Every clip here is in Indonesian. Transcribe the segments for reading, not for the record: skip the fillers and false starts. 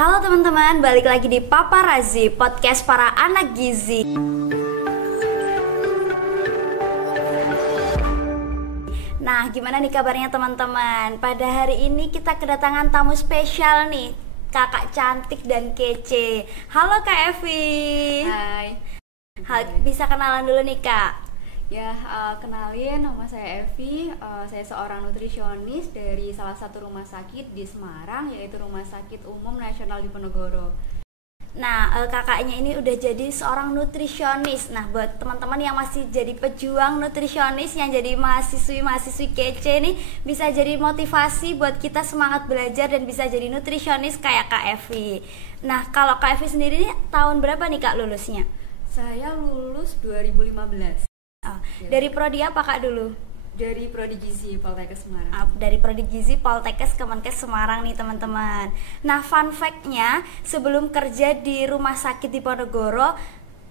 Halo teman-teman, balik lagi di Paparazi, podcast para anak gizi. Nah, gimana nih kabarnya teman-teman? Pada hari ini kita kedatangan tamu spesial nih, kakak cantik dan kece. Halo Kak Evi. Hai. Bisa kenalan dulu nih Kak. Ya, kenalin, nama saya Evi. Saya seorang nutrisionis dari salah satu rumah sakit di Semarang, yaitu Rumah Sakit Umum Nasional Diponegoro. Nah, kakaknya ini udah jadi seorang nutrisionis. Nah, buat teman-teman yang masih jadi pejuang nutrisionis, yang jadi mahasiswi kece nih, bisa jadi motivasi buat kita semangat belajar dan bisa jadi nutrisionis kayak Kak Evi. Nah, kalau Kak Evi sendiri nih, tahun berapa nih Kak lulusnya? Saya lulus 2015. Dari prodi apa Kak dulu? Dari Prodi Gizi Poltekkes Semarang. Dari Prodi Gizi Poltekkes Kemenkes Semarang nih teman-teman. Nah, fun fact-nya, sebelum kerja di rumah sakit Diponegoro,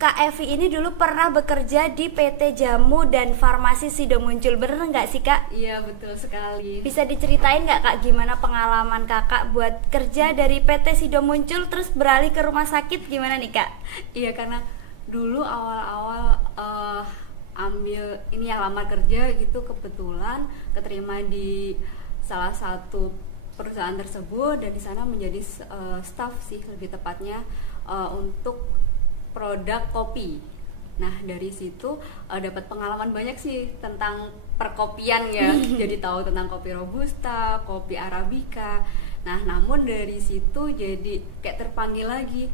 Kak Evi ini dulu pernah bekerja di PT Jamu dan Farmasi Sido Muncul. Bener nggak sih Kak? Iya, betul sekali. Bisa diceritain nggak Kak gimana pengalaman Kakak buat kerja dari PT Sido Muncul terus beralih ke rumah sakit, gimana nih Kak? Iya, karena dulu awal-awal ambil ini yang lamar kerja gitu, kebetulan keterima di salah satu perusahaan tersebut dan di sana menjadi staff sih lebih tepatnya untuk produk kopi. Nah, dari situ dapat pengalaman banyak sih tentang perkopian ya. Jadi tahu tentang kopi robusta, kopi arabica. Nah, namun dari situ jadi kayak terpanggil lagi,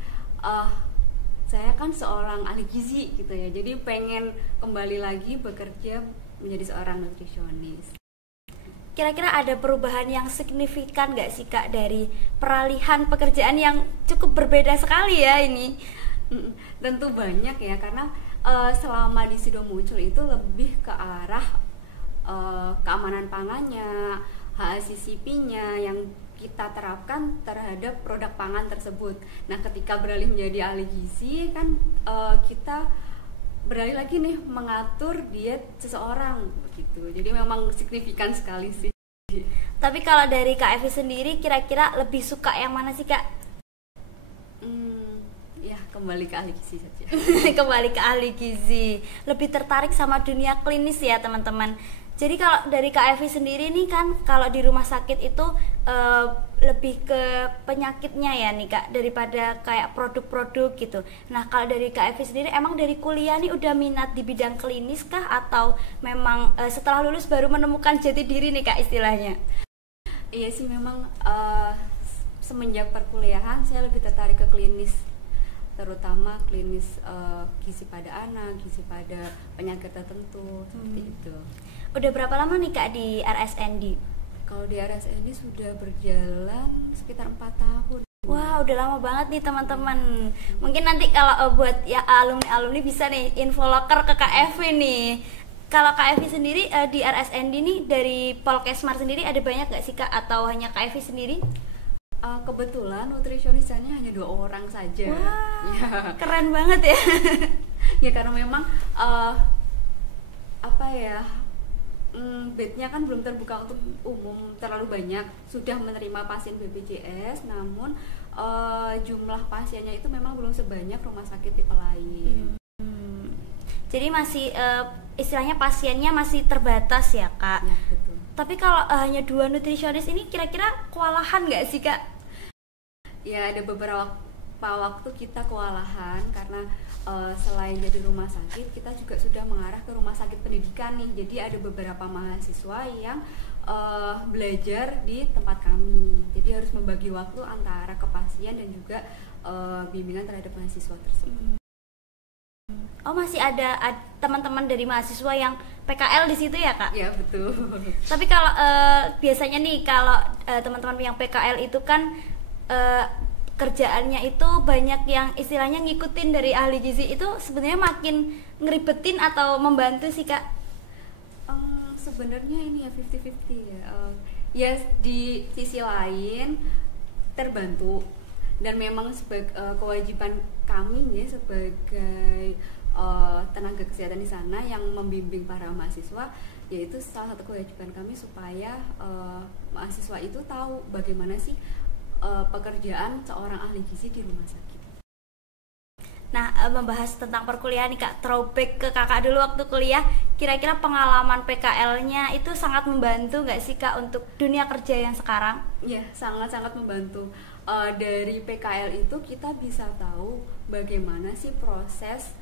saya kan seorang ahli gizi gitu ya, jadi pengen kembali lagi bekerja menjadi seorang nutrisionis. Kira-kira ada perubahan yang signifikan gak sih Kak dari peralihan pekerjaan yang cukup berbeda sekali ya ini? Tentu banyak ya, karena selama di Sido Muncul itu lebih ke arah keamanan pangannya, HACCP-nya yang kita terapkan terhadap produk pangan tersebut. Nah, ketika beralih menjadi ahli gizi kan kita beralih lagi nih mengatur diet seseorang begitu. Jadi memang signifikan sekali sih. Tapi kalau dari Kak Evi sendiri kira-kira lebih suka yang mana sih Kak? Ya, kembali ke ahli gizi saja. Kembali ke ahli gizi. Lebih tertarik sama dunia klinis ya teman-teman. Jadi kalau dari Kak Evi sendiri nih kan, kalau di rumah sakit itu lebih ke penyakitnya ya nih Kak, daripada kayak produk-produk gitu. Nah, kalau dari Kak Evi sendiri emang dari kuliah nih udah minat di bidang klinis kah, atau memang setelah lulus baru menemukan jati diri nih Kak istilahnya? Iya sih, memang semenjak perkuliahan saya lebih tertarik ke klinis, terutama klinis gizi pada anak, gizi pada penyakit tertentu seperti itu. Udah berapa lama nih Kak di RSND? Kalau di RSND sudah berjalan sekitar 4 tahun. Wah, udah lama banget nih teman-teman. Mungkin nanti kalau buat ya alumni bisa nih info loker ke Kak Evi nih. Kalau Kak Evi sendiri di RSND nih dari Polkesmar sendiri ada banyak gak sih Kak, atau hanya Kak Evi sendiri? Kebetulan nutrisionisnya hanya 2 orang saja. Wah, ya. Keren banget ya. Ya, karena memang bednya kan belum terbuka untuk umum terlalu banyak. Sudah menerima pasien BPJS, namun jumlah pasiennya itu memang belum sebanyak rumah sakit tipe lain. Jadi masih istilahnya pasiennya masih terbatas ya Kak. Ya, betul. Tapi kalau hanya 2 nutrisionis ini kira-kira kewalahan nggak sih Kak? Ya, ada beberapa waktu kita kewalahan karena selain dari rumah sakit, kita juga sudah mengarah ke rumah sakit pendidikan nih. Jadi ada beberapa mahasiswa yang belajar di tempat kami. Jadi harus membagi waktu antara ke pasien dan juga bimbingan terhadap mahasiswa tersebut. Oh, masih ada teman-teman dari mahasiswa yang PKL di situ ya Kak? Ya, betul. Tapi kalau biasanya nih kalau teman-teman yang PKL itu kan kerjaannya itu banyak yang istilahnya ngikutin dari ahli gizi, itu sebenarnya makin ngeribetin atau membantu sih Kak? Sebenarnya ini ya 50-50 ya. Ya, di sisi lain terbantu, dan memang sebagai kewajiban kami ya sebagai tenaga kesehatan di sana yang membimbing para mahasiswa, yaitu salah satu kewajiban kami supaya mahasiswa itu tahu bagaimana sih pekerjaan seorang ahli gizi di rumah sakit. Nah, membahas tentang perkuliahan nih Kak, throwback ke Kakak dulu waktu kuliah, kira-kira pengalaman PKL-nya itu sangat membantu nggak sih Kak untuk dunia kerja yang sekarang? Ya, sangat-sangat membantu. Dari PKL itu kita bisa tahu bagaimana sih proses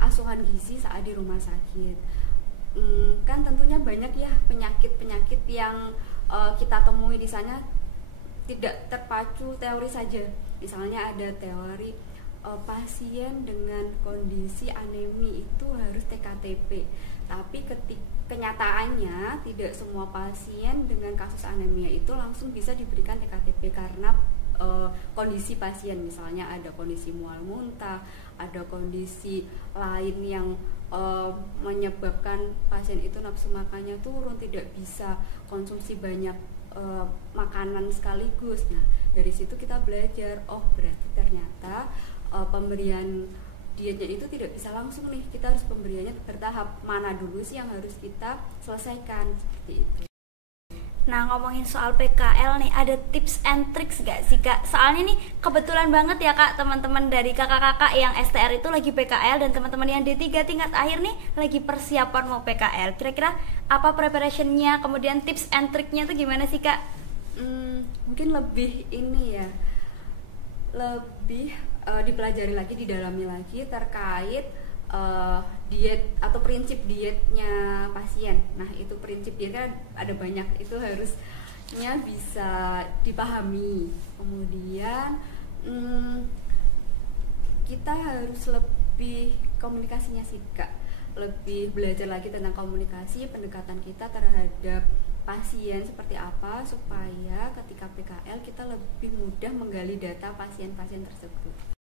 asuhan gizi saat di rumah sakit. Kan tentunya banyak ya penyakit-penyakit yang kita temui di sana tidak terpacu teori saja. Misalnya ada teori pasien dengan kondisi anemi itu harus TKTP, tapi kenyataannya tidak semua pasien dengan kasus anemia itu langsung bisa diberikan TKTP karena kondisi pasien, misalnya ada kondisi mual muntah, ada kondisi lain yang menyebabkan pasien itu nafsu makannya turun, tidak bisa konsumsi banyak makanan sekaligus. Nah, dari situ kita belajar, oh berarti ternyata pemberian dietnya itu tidak bisa langsung nih, kita harus pemberiannya bertahap, mana dulu sih yang harus kita selesaikan, seperti itu. Nah, ngomongin soal PKL nih, ada tips and tricks gak sih Kak? Soalnya nih kebetulan banget ya Kak, teman-teman dari kakak-kakak yang STR itu lagi PKL, dan teman-teman yang D3 tingkat akhir nih lagi persiapan mau PKL. Kira-kira apa preparationnya, kemudian tips and triknya tuh gimana sih Kak? Mungkin lebih ini ya, lebih dipelajari lagi, didalami lagi terkait diet atau prinsip dietnya pasien. Nah, itu prinsip dietnya ada banyak, itu harusnya bisa dipahami. Kemudian kita harus lebih komunikasinya sih Kak, lebih belajar lagi tentang komunikasi, pendekatan kita terhadap pasien seperti apa, supaya ketika PKL kita lebih mudah menggali data pasien-pasien tersebut.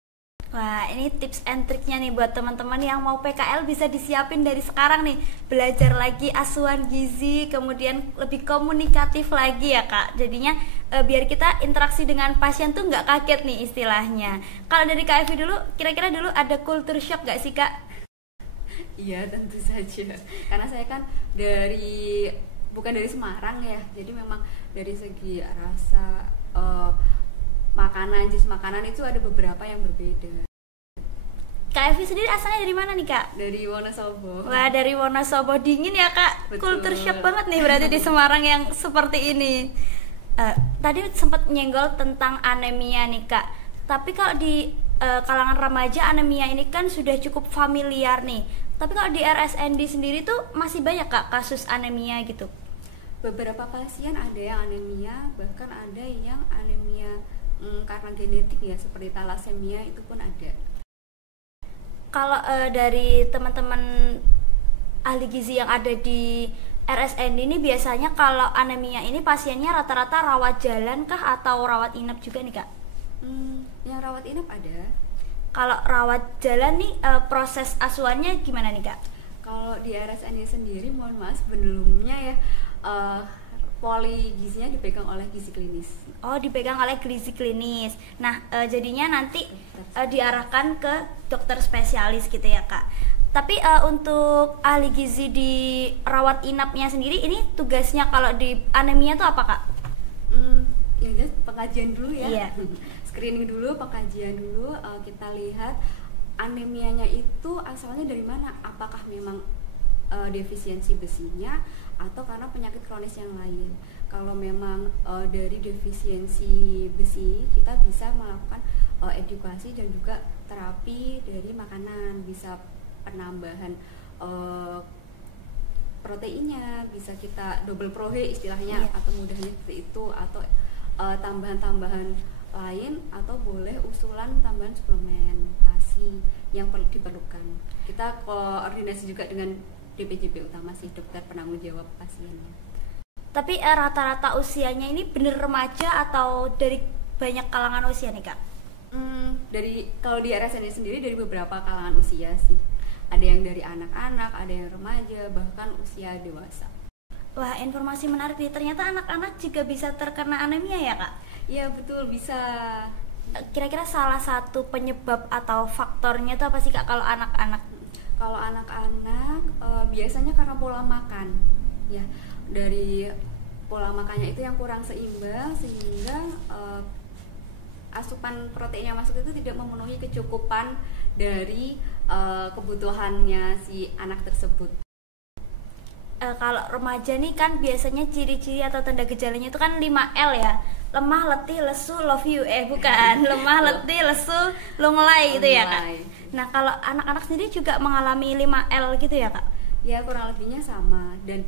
Wah, ini tips and triknya nih buat teman-teman yang mau PKL, bisa disiapin dari sekarang nih. Belajar lagi asuhan gizi, kemudian lebih komunikatif lagi ya Kak. Jadinya biar kita interaksi dengan pasien tuh nggak kaget nih istilahnya. Kalau dari Kak Evi dulu, kira-kira dulu ada culture shock nggak sih Kak? Iya, tentu saja. Karena saya kan bukan dari Semarang ya, jadi memang dari segi rasa makanan, jenis makanan itu ada beberapa yang berbeda. Kak Evi sendiri asalnya dari mana nih Kak? Dari Wonosobo. Wah, dari Wonosobo, dingin ya Kak. Betul. Culture shock banget nih berarti di Semarang yang seperti ini. Tadi sempat nyenggol tentang anemia nih Kak. Tapi kalau di kalangan remaja, anemia ini kan sudah cukup familiar nih. Tapi kalau di RSND sendiri tuh masih banyak Kak kasus anemia gitu? Beberapa pasien ada yang anemia, bahkan ada yang anemia karena genetik ya, seperti thalassemia itu pun ada. Kalau dari teman-teman ahli gizi yang ada di RSND ini, biasanya kalau anemia ini pasiennya rata-rata rawat jalan kah atau rawat inap juga nih Kak? Yang rawat inap ada. Kalau rawat jalan nih proses asuhannya gimana nih Kak? Kalau di RSND sendiri, mohon maaf sebelumnya ya, poli gizinya dipegang oleh gizi klinis. Oh, dipegang oleh gizi klinis. Nah, jadinya nanti diarahkan ke dokter spesialis gitu ya Kak. Tapi untuk ahli gizi di rawat inapnya sendiri, ini tugasnya kalau di anemia tuh apa Kak? Ini pengajian dulu ya. Iya. Screening dulu, pengajian dulu, kita lihat anemianya itu asalnya dari mana. Apakah memang defisiensi besinya atau karena penyakit kronis yang lain. Kalau memang dari defisiensi besi, kita bisa melakukan edukasi dan juga terapi dari makanan, bisa penambahan proteinnya, bisa kita double prohe istilahnya, atau mudahnya seperti itu, atau tambahan-tambahan lain, atau boleh usulan tambahan suplementasi yang diperlukan. Kita koordinasi juga dengan DPJP utama sih, dokter penanggung jawab pasiennya. Tapi rata-rata usianya ini bener remaja atau dari banyak kalangan usia nih Kak? Kalau di RSND sendiri dari beberapa kalangan usia sih. Ada yang dari anak-anak, ada yang remaja, bahkan usia dewasa. Wah, informasi menarik nih. Ternyata anak-anak juga bisa terkena anemia ya Kak? Iya betul, bisa. Kira-kira salah satu penyebab atau faktornya itu apa sih Kak kalau anak-anak? Kalau anak-anak biasanya karena pola makan, ya, dari pola makannya itu yang kurang seimbang, sehingga asupan protein yang masuk itu tidak memenuhi kecukupan dari kebutuhannya si anak tersebut. Kalau remaja nih kan biasanya ciri-ciri atau tanda gejalanya itu kan 5L ya. Lemah, letih, lesu, love you. Bukan. Lemah, letih, lesu, lunglai gitu ya, Kak. Nah, kalau anak-anak sendiri juga mengalami 5L gitu ya, Kak? Ya, kurang lebihnya sama. Dan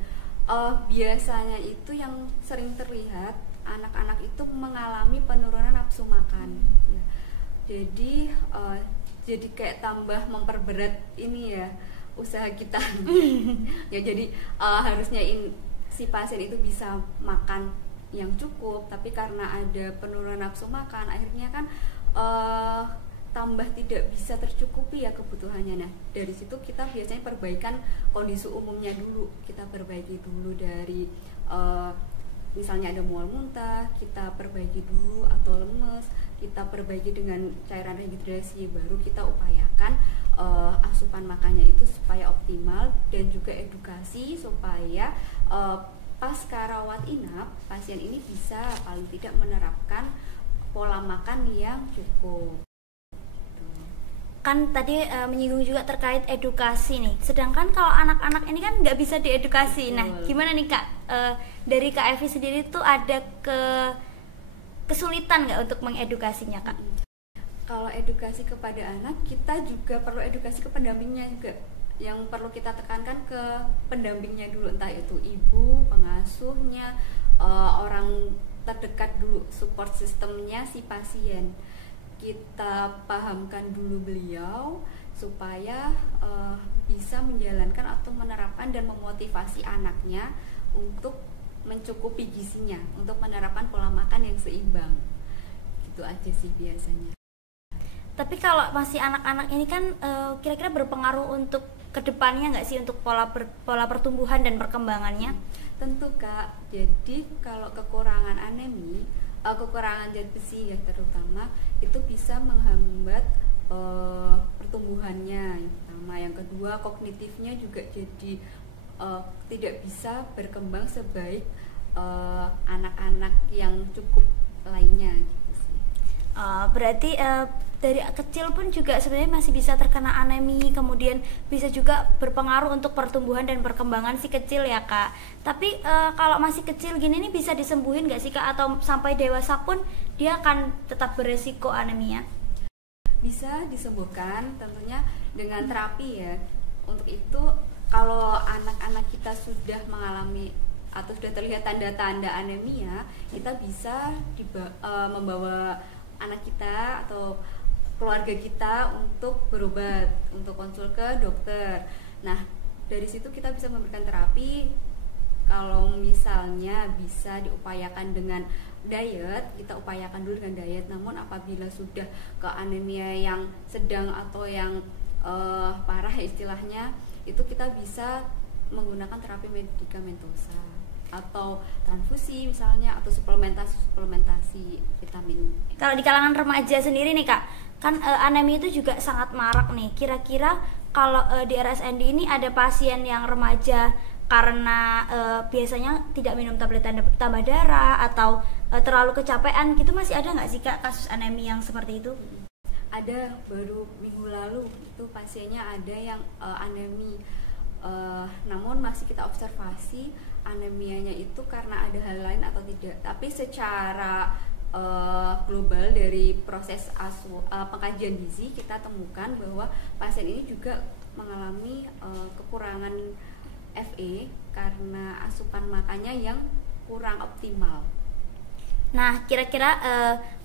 biasanya itu yang sering terlihat anak-anak itu mengalami penurunan nafsu makan. Ya. Jadi kayak tambah memperberat ini ya usaha kita. Ya, jadi harusnya si pasien itu bisa makan yang cukup, tapi karena ada penurunan nafsu makan, akhirnya kan tambah tidak bisa tercukupi ya kebutuhannya. Nah, dari situ kita biasanya perbaikan kondisi umumnya dulu. Kita perbaiki dulu dari misalnya ada mual muntah, kita perbaiki dulu, atau lemes, kita perbaiki dengan cairan rehidrasi, baru kita upayakan asupan makannya itu supaya optimal, dan juga edukasi supaya pasca rawat inap pasien ini bisa paling tidak menerapkan pola makan yang cukup. Kan tadi menyinggung juga terkait edukasi nih. Sedangkan kalau anak-anak ini kan nggak bisa diedukasi. Betul. Nah, gimana nih Kak? Dari Kak Evi sendiri tuh ada kesulitan nggak untuk mengedukasinya, Kak? Kalau edukasi kepada anak, kita juga perlu edukasi ke pendampingnya juga. Yang perlu kita tekankan ke pendampingnya dulu, entah itu ibu, pengasuhnya, orang terdekat dulu, support sistemnya si pasien. Kita pahamkan dulu beliau supaya bisa menjalankan atau menerapkan dan memotivasi anaknya untuk mencukupi gizinya, untuk menerapkan pola makan yang seimbang. Itu aja sih biasanya. Tapi kalau masih anak-anak ini kan kira-kira berpengaruh untuk kedepannya nggak sih untuk pola pertumbuhan dan perkembangannya? Tentu Kak. Jadi kalau kekurangan anemi, kekurangan zat besi ya terutama, itu bisa menghambat pertumbuhannya. Yang pertama, yang kedua kognitifnya juga jadi tidak bisa berkembang sebaik anak-anak yang cukup lainnya gitu sih. Berarti dari kecil pun juga sebenarnya masih bisa terkena anemi, kemudian bisa juga berpengaruh untuk pertumbuhan dan perkembangan si kecil ya Kak. Tapi kalau masih kecil gini nih bisa disembuhin nggak sih Kak, atau sampai dewasa pun dia akan tetap beresiko anemia? Bisa disembuhkan tentunya dengan terapi ya. Untuk itu kalau anak-anak kita sudah mengalami atau sudah terlihat tanda-tanda anemia, kita bisa membawa anak kita atau keluarga kita untuk berobat, untuk konsul ke dokter. Nah, dari situ kita bisa memberikan terapi. Kalau misalnya bisa diupayakan dengan diet, kita upayakan dulu dengan diet. Namun apabila sudah ke anemia yang sedang atau yang parah istilahnya, itu kita bisa menggunakan terapi medikamentosa atau transfusi misalnya, atau suplementasi vitamin. Kalau di kalangan remaja sendiri nih Kak, kan anemia itu juga sangat marak nih. Kira-kira kalau di RSND ini ada pasien yang remaja karena biasanya tidak minum tablet tambah darah atau terlalu kecapean gitu, masih ada nggak sih Kak kasus anemia yang seperti itu? Ada, baru minggu lalu itu pasiennya ada yang anemi, namun masih kita observasi anemianya itu karena ada hal lain atau tidak. Tapi secara global dari proses pengkajian gizi kita temukan bahwa pasien ini juga mengalami kekurangan Fe karena asupan makannya yang kurang optimal. Nah, kira-kira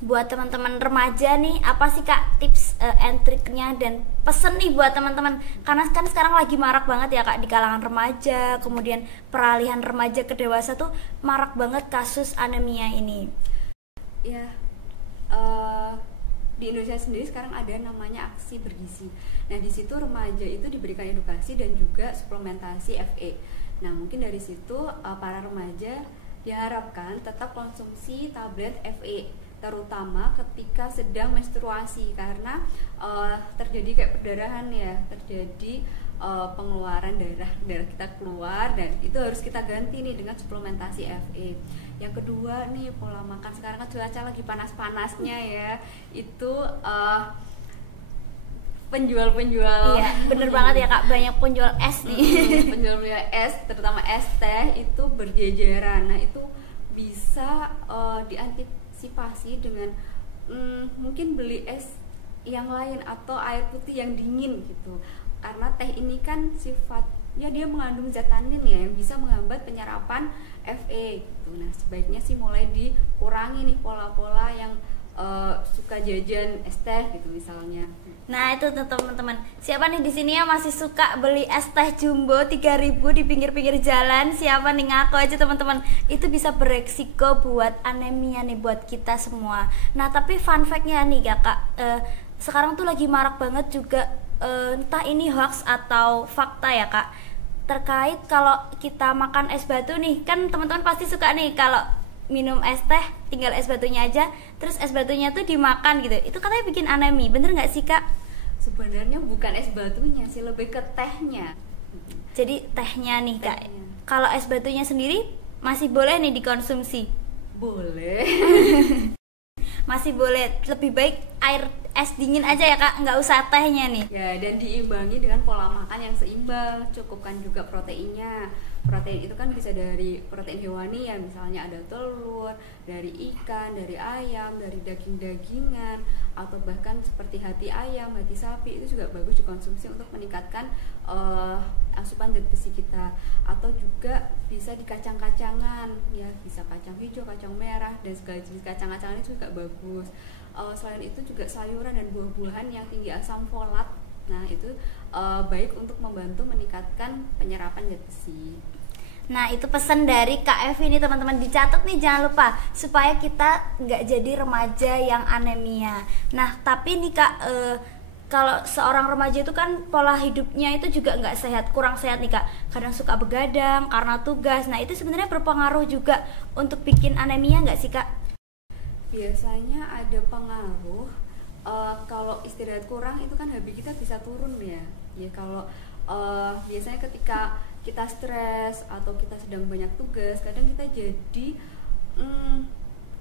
buat teman-teman remaja nih, apa sih Kak tips and triknya dan pesen nih buat teman-teman? Karena kan sekarang lagi marak banget ya Kak di kalangan remaja, kemudian peralihan remaja ke dewasa tuh marak banget kasus anemia ini. Ya, di Indonesia sendiri sekarang ada namanya aksi bergizi. Nah, di situ remaja itu diberikan edukasi dan juga suplementasi Fe. Nah, mungkin dari situ para remaja diharapkan tetap konsumsi tablet Fe, terutama ketika sedang menstruasi, karena terjadi kayak perdarahan ya, terjadi pengeluaran darah kita keluar, dan itu harus kita ganti nih dengan suplementasi Fa. Yang kedua nih, pola makan. Sekarang kan cuaca lagi panas-panasnya ya, itu penjual-penjual, iya bener banget ya Kak, banyak penjual es nih. penjual es, terutama es teh itu berjejeran. Nah itu bisa diantisipasi dengan mungkin beli es yang lain atau air putih yang dingin gitu, karena teh ini kan sifatnya dia mengandung zat tanin ya, yang bisa menghambat penyerapan Fa gitu. Nah sebaiknya sih mulai dikurangi nih pola-pola yang suka jajan es teh gitu misalnya. Nah itu tuh teman-teman, siapa nih di sini yang masih suka beli es teh jumbo 3.000 di pinggir-pinggir jalan? Siapa nih, ngaku aja teman-teman. Itu bisa beresiko buat anemia nih buat kita semua. Nah tapi fun fact-nya nih ya Kak, sekarang tuh lagi marak banget juga, entah ini hoax atau fakta ya Kak, terkait kalau kita makan es batu nih, kan teman-teman pasti suka nih kalau minum es teh tinggal es batunya aja, terus es batunya tuh dimakan gitu, itu katanya bikin anemi, bener nggak sih Kak? Sebenarnya bukan es batunya sih, lebih ke tehnya. Jadi tehnya nih Kak, Tehnya. kalau es batunya sendiri masih boleh nih dikonsumsi? Boleh. Masih boleh, lebih baik air es dingin aja ya Kak, nggak usah tehnya nih. Ya, dan diimbangi dengan pola makan yang seimbang, cukupkan juga proteinnya. Protein itu kan bisa dari protein hewani ya, misalnya ada telur, dari ikan, dari ayam, dari daging-dagingan, atau bahkan seperti hati ayam, hati sapi, itu juga bagus dikonsumsi untuk meningkatkan asupan zat besi kita. Atau juga bisa di kacang-kacangan ya, bisa kacang hijau, kacang merah, dan segala jenis kacang-kacangan itu juga bagus. Selain itu juga sayuran dan buah-buahan yang tinggi asam folat, nah itu baik untuk membantu meningkatkan penyerapan zat besi. Nah itu pesan dari Kak Evi nih teman-teman, dicatat nih jangan lupa, supaya kita nggak jadi remaja yang anemia. Nah tapi nih Kak, kalau seorang remaja itu kan pola hidupnya itu juga nggak sehat, kurang sehat nih Kak, kadang suka begadang karena tugas. Nah itu sebenarnya berpengaruh juga untuk bikin anemia nggak sih Kak? Biasanya ada pengaruh. Kalau istirahat kurang itu kan HB kita bisa turun ya. Ya kalau biasanya ketika kita stres atau kita sedang banyak tugas, kadang kita jadi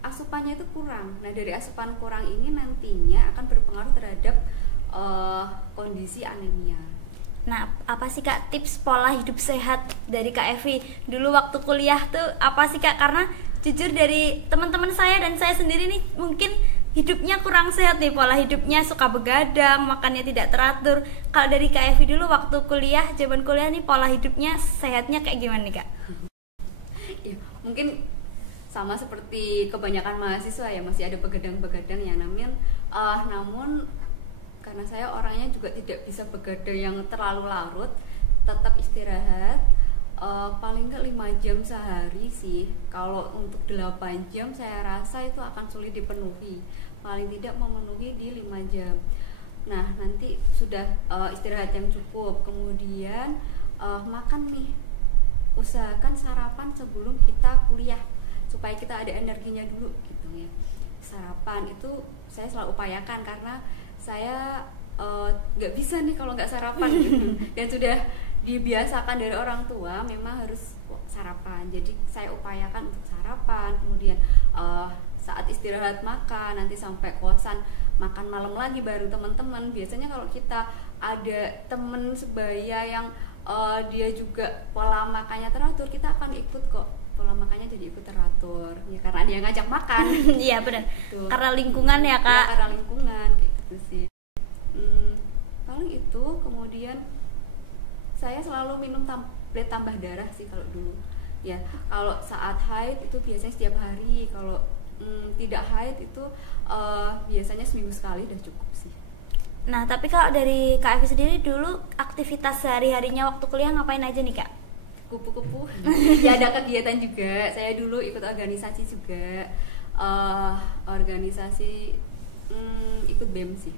asupannya itu kurang. Nah dari asupan kurang ini nantinya akan berpengaruh terhadap kondisi anemia. Nah apa sih Kak tips pola hidup sehat dari Kak Evi dulu waktu kuliah tuh apa sih Kak? Karena jujur dari teman-teman saya dan saya sendiri nih mungkin hidupnya kurang sehat nih, pola hidupnya suka begadang, makannya tidak teratur. Kalau dari Kak Evi dulu waktu kuliah, zaman kuliah nih pola hidupnya sehatnya kayak gimana nih Kak? Ya, mungkin sama seperti kebanyakan mahasiswa ya, masih ada begadang-begadang ya, namun karena saya orangnya juga tidak bisa begadang yang terlalu larut, tetap istirahat. Paling nggak 5 jam sehari sih. Kalau untuk 8 jam saya rasa itu akan sulit dipenuhi, paling tidak memenuhi di 5 jam. Nah nanti sudah istirahat yang cukup, kemudian makan nih, usahakan sarapan sebelum kita kuliah supaya kita ada energinya dulu gitu ya. Sarapan itu saya selalu upayakan karena saya nggak bisa nih kalau nggak sarapan gitu. Dan sudah dibiasakan dari orang tua memang harus sarapan, jadi saya upayakan untuk sarapan, kemudian saat istirahat makan, nanti sampai kosan makan malam lagi bareng teman-teman. Biasanya kalau kita ada temen sebaya yang dia juga pola makannya teratur, kita akan ikut kok pola makannya, jadi ikut teratur ya karena dia ngajak makan. Iya benar, gitu. Karena lingkungan ya Kak. Ya, karena lingkungan kayak gitu sih. Paling itu. Kemudian saya selalu minum tablet tambah darah sih kalau dulu ya. Kalau saat haid itu biasanya setiap hari, kalau tidak haid itu biasanya seminggu sekali udah cukup sih. Nah tapi kalau dari Kak Evi sendiri dulu aktivitas sehari-harinya waktu kuliah ngapain aja nih Kak? Kupu-kupu. Ya ada kegiatan juga, saya dulu ikut organisasi juga, organisasi ikut BEM sih.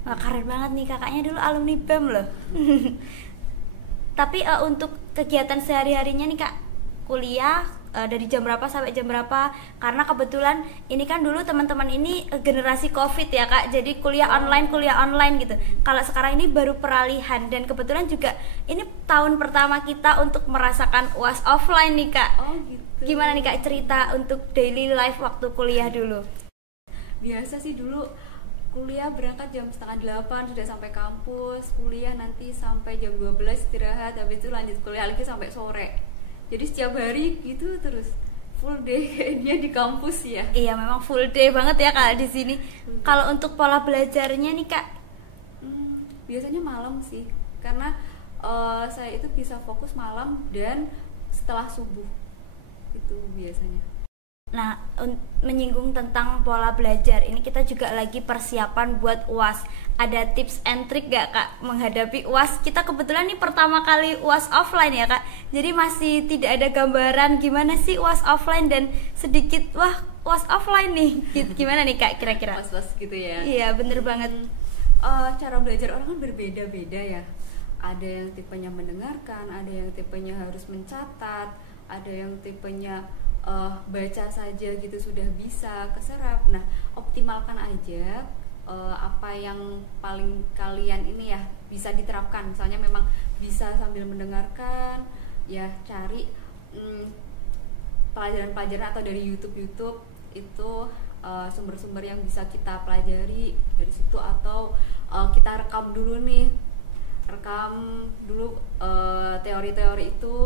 Wah keren banget nih kakaknya dulu alumni BEM loh. Tapi untuk kegiatan sehari-harinya nih Kak, kuliah dari jam berapa sampai jam berapa, karena kebetulan ini kan dulu teman-teman ini generasi COVID ya Kak, jadi kuliah online gitu. Kalau sekarang ini baru peralihan, dan kebetulan juga ini tahun pertama kita untuk merasakan UAS offline nih Kak. Oh gitu. Gimana nih Kak cerita untuk daily life waktu kuliah dulu? Biasa sih dulu kuliah berangkat jam 7:30 sudah sampai kampus, kuliah nanti sampai jam 12 istirahat, habis itu lanjut kuliah lagi sampai sore. Jadi setiap hari gitu terus, full day kayaknya di kampus ya. Iya, memang full day banget ya Kak di sini. Kalau untuk pola belajarnya nih Kak? Biasanya malam sih, karena saya itu bisa fokus malam dan setelah subuh itu biasanya. Nah, menyinggung tentang pola belajar, ini kita juga lagi persiapan buat UAS. Ada tips and trick gak Kak menghadapi UAS? Kita kebetulan nih pertama kali UAS offline ya Kak, jadi masih tidak ada gambaran gimana sih UAS offline, dan sedikit wah UAS offline nih, gimana nih Kak kira-kira? Was-was gitu ya? Iya, bener banget. Cara belajar orang kan berbeda-beda ya. Ada yang tipenya mendengarkan, ada yang tipenya harus mencatat, ada yang tipenya baca saja gitu sudah bisa keserap. Nah, optimalkan aja apa yang paling kalian ini ya bisa diterapkan. Misalnya memang bisa sambil mendengarkan, ya cari pelajaran-pelajaran atau dari YouTube itu sumber-sumber yang bisa kita pelajari dari situ, atau kita rekam dulu teori-teori itu,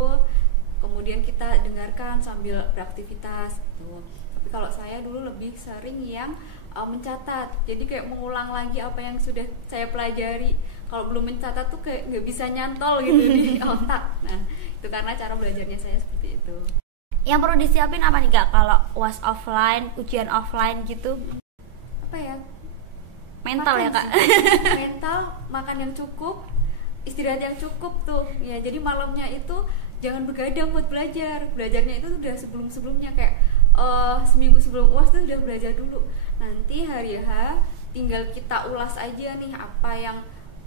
kemudian kita dengarkan sambil beraktivitas gitu. Tapi kalau saya dulu lebih sering yang mencatat, jadi kayak mengulang lagi apa yang sudah saya pelajari. Kalau belum mencatat tuh kayak nggak bisa nyantol gitu di otak. Nah, itu karena cara belajarnya saya seperti itu. Yang perlu disiapin apa nih Kak kalau UAS offline, ujian offline gitu? Apa ya? Mental makan ya Kak? Mental, makan yang cukup, istirahat yang cukup tuh. Ya, jadi malamnya itu jangan begadang buat belajar. Belajarnya itu udah sebelum-sebelumnya, kayak seminggu sebelum UAS tuh udah belajar dulu. Nanti hari H tinggal kita ulas aja nih apa yang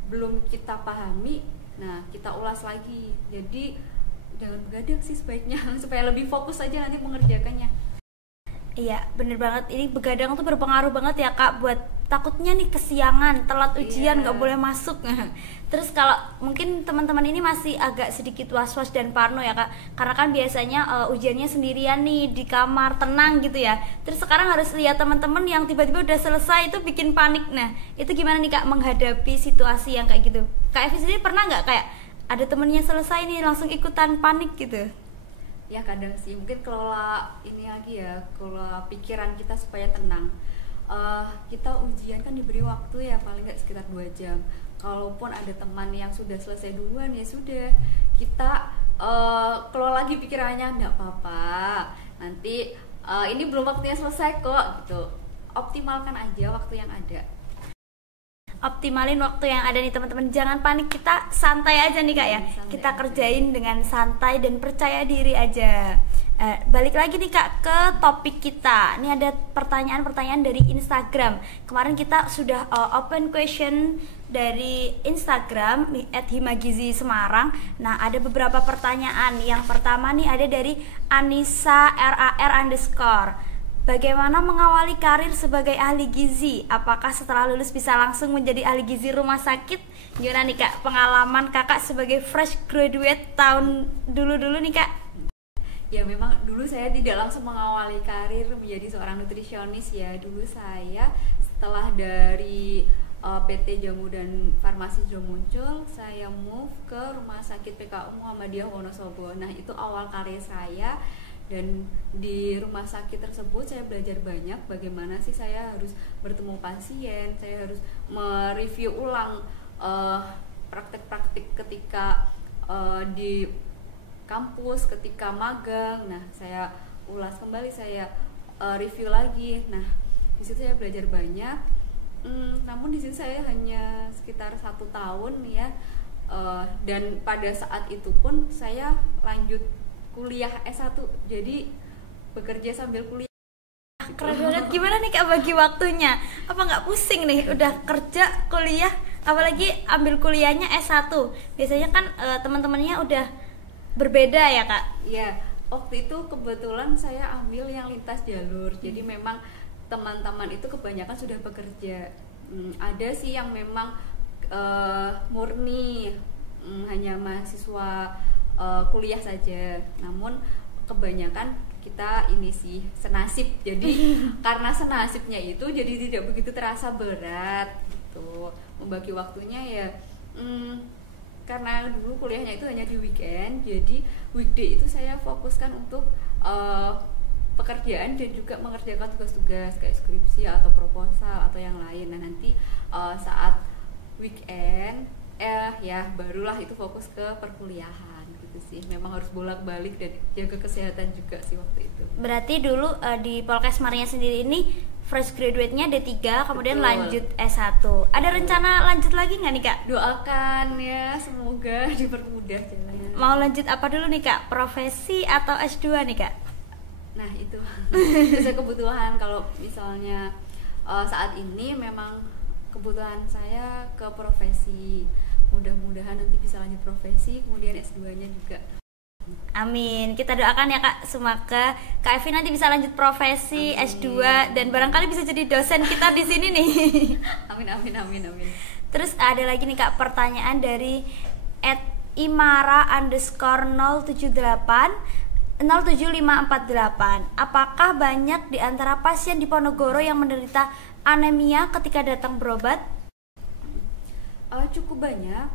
belum kita pahami. Nah, kita ulas lagi. Jadi jangan begadang sih sebaiknya supaya lebih fokus aja nanti mengerjakannya. Iya, bener banget. Ini begadang tuh berpengaruh banget ya Kak, buat takutnya nih kesiangan, telat ujian, nggak boleh masuk. Terus kalau mungkin teman-teman ini masih agak sedikit was-was dan parno ya Kak, karena kan biasanya ujiannya sendirian nih di kamar tenang gitu ya. Terus sekarang harus lihat teman-teman yang tiba-tiba udah selesai, itu bikin panik. Nah, itu gimana nih Kak menghadapi situasi yang kayak gitu? Kak Evi sendiri pernah nggak kayak ada temennya selesai nih langsung ikutan panik gitu? Ya kadang sih, mungkin kelola ini lagi ya, kelola pikiran kita supaya tenang. Kita ujian kan diberi waktu ya paling nggak sekitar 2 jam. Kalaupun ada teman yang sudah selesai duluan, ya sudah, kita kelola lagi pikirannya, nggak apa-apa, nanti ini belum waktunya selesai kok gitu. Optimalkan aja waktu yang ada. Optimalin waktu yang ada nih teman-teman, jangan panik, kita santai aja nih Kak ya, kita kerjain dengan santai dan percaya diri aja. Balik lagi nih Kak ke topik kita. Ini ada pertanyaan-pertanyaan dari Instagram. Kemarin kita sudah open question dari Instagram @himagizi Semarang. Nah, ada beberapa pertanyaan. Yang pertama nih ada dari Anissa RAR_. Bagaimana mengawali karir sebagai ahli gizi? Apakah setelah lulus bisa langsung menjadi ahli gizi rumah sakit? Gimana nih Kak pengalaman Kakak sebagai fresh graduate tahun dulu-dulu nih Kak? Ya memang dulu saya tidak langsung mengawali karir menjadi seorang nutrisionis ya. Dulu saya setelah dari PT Jamu dan Farmasi sudah muncul, saya move ke Rumah Sakit PKU Muhammadiyah Wonosobo. Nah, itu awal karir saya. Dan di rumah sakit tersebut saya belajar banyak bagaimana sih saya harus bertemu pasien, saya harus mereview ulang praktik-praktik ketika di kampus, ketika magang. Nah, saya ulas kembali, saya review lagi. Nah, di situ saya belajar banyak. Namun di situ saya hanya sekitar 1 tahun ya. Dan pada saat itu pun saya lanjut kuliah S1, jadi bekerja sambil kuliah. Keren banget. Gimana nih Kak bagi waktunya? Apa nggak pusing nih udah kerja, kuliah, apalagi ambil kuliahnya S1? Biasanya kan teman-temannya udah berbeda ya Kak? Iya, waktu itu kebetulan saya ambil yang lintas jalur, jadi memang teman-teman itu kebanyakan sudah bekerja. Ada sih yang memang murni hanya mahasiswa kuliah saja, namun kebanyakan kita ini sih senasib, jadi karena senasibnya itu jadi tidak begitu terasa berat gitu membagi waktunya ya. Karena dulu kuliahnya itu hanya di weekend, jadi weekday itu saya fokuskan untuk pekerjaan dan juga mengerjakan tugas-tugas kayak skripsi atau proposal atau yang lain. Nah nanti saat weekend ya barulah itu fokus ke perkuliahan gitu sih. Memang harus bolak-balik dan jaga kesehatan juga sih waktu itu. Berarti dulu di Polkes Maria sendiri ini fresh graduate-nya D3, kemudian Betul. lanjut S1. Ada rencana lanjut lagi nggak nih Kak? Doakan ya, semoga dipermudah jalannya. Mau lanjut apa dulu nih Kak? Profesi atau S2 nih Kak? Nah itu sesuai kebutuhan. Kalau misalnya saat ini memang kebutuhan saya ke profesi, mudah-mudahan nanti bisa lanjut profesi, kemudian S2-nya juga. Amin. Kita doakan ya Kak, semoga Kak Evi nanti bisa lanjut profesi, Amin. S2 dan barangkali bisa jadi dosen kita di sini nih. Amin amin amin amin. Terus ada lagi nih Kak, pertanyaan dari @imara_078 07548. Apakah banyak di antara pasien di Ponorogo yang menderita anemia ketika datang berobat? Cukup banyak,